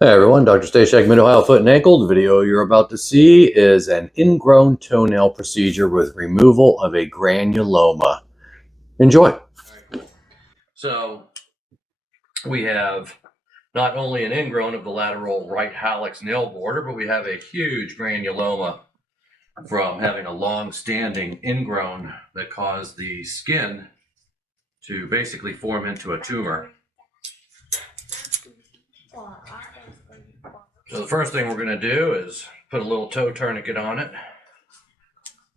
Hey everyone, Dr. Staschiak, Mid-Ohio Foot and Ankle. The video you're about to see is an ingrown toenail procedure with removal of a granuloma. Enjoy. All right, cool. So we have not only an ingrown of the lateral right hallux nail border, but we have a huge granuloma from having a long-standing ingrown that caused the skin to basically form into a tumor. So the first thing we're going to do is put a little toe tourniquet on it.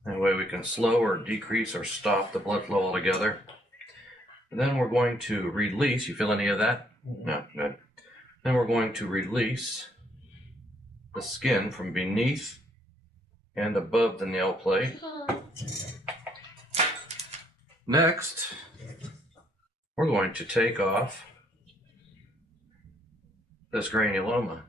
That way we can slow or decrease or stop the blood flow altogether. And then we're going to release. You feel any of that? No, good. Then we're going to release the skin from beneath and above the nail plate. Next, we're going to take off this granuloma.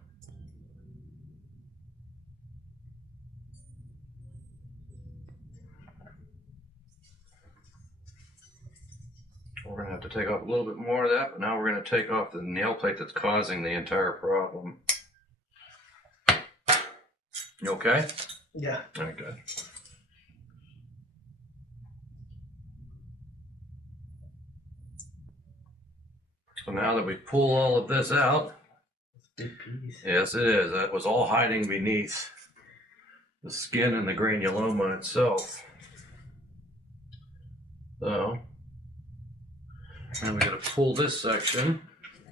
We're going to have to take off a little bit more of that, but now we're going to take off the nail plate that's causing the entire problem. You okay? Yeah. Very good. So now that we pull all of this out, Big piece. yes it is, that was all hiding beneath the skin and the granuloma itself. So, now we got to pull this section,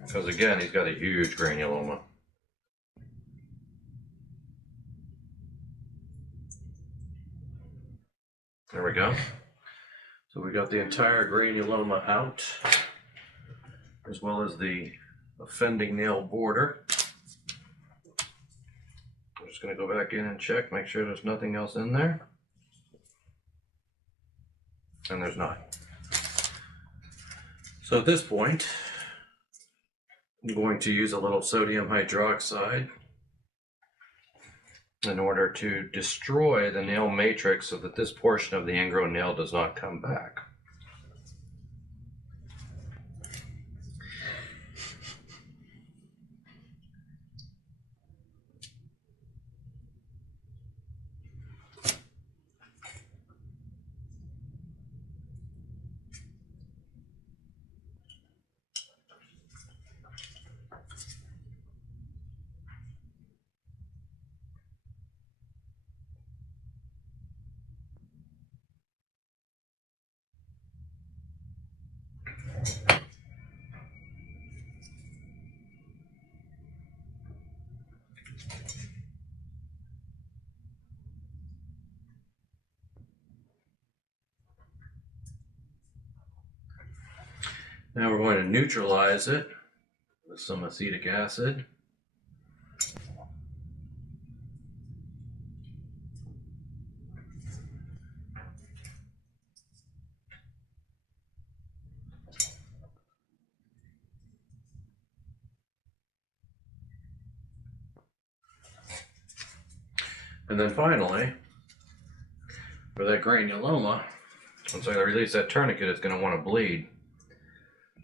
because again, he's got a huge granuloma. There we go. So we got the entire granuloma out, as well as the offending nail border. I'm just going to go back in and check, make sure there's nothing else in there. And there's not. So at this point, I'm going to use a little sodium hydroxide in order to destroy the nail matrix so that this portion of the ingrown nail does not come back. Now we're going to neutralize it with some acetic acid. And then finally, for that granuloma, once I release that tourniquet, it's going to want to bleed.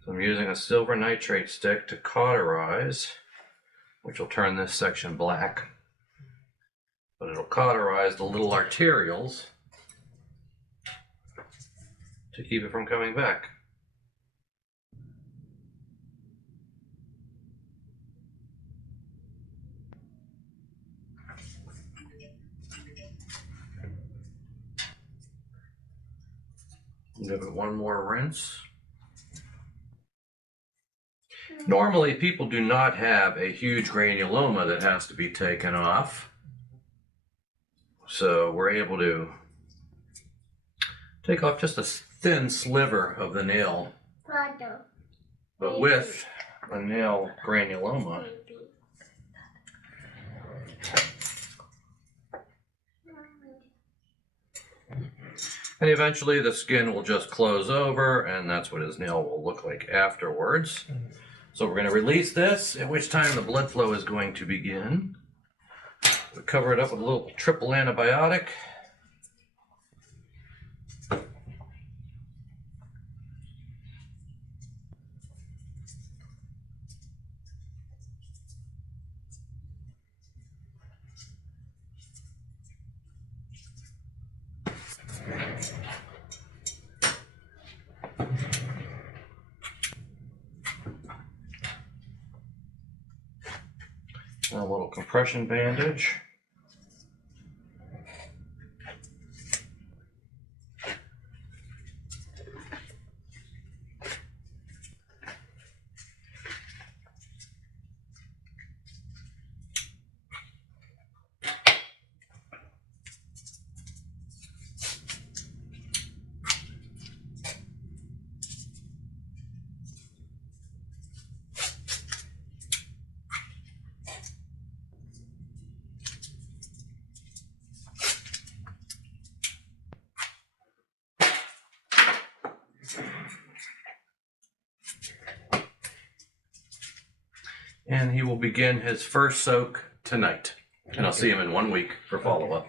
So I'm using a silver nitrate stick to cauterize, which will turn this section black. But it'll cauterize the little arterioles to keep it from coming back. Give it one more rinse. Normally, people do not have a huge granuloma that has to be taken off. So we're able to take off just a thin sliver of the nail. But with a nail granuloma, and eventually the skin will just close over, and that's what his nail will look like afterwards. So we're going to release this, at which time the blood flow is going to begin. We cover it up with a little triple antibiotic. A little compression bandage. And he will begin his first soak tonight. And I'll see him in 1 week for follow-up.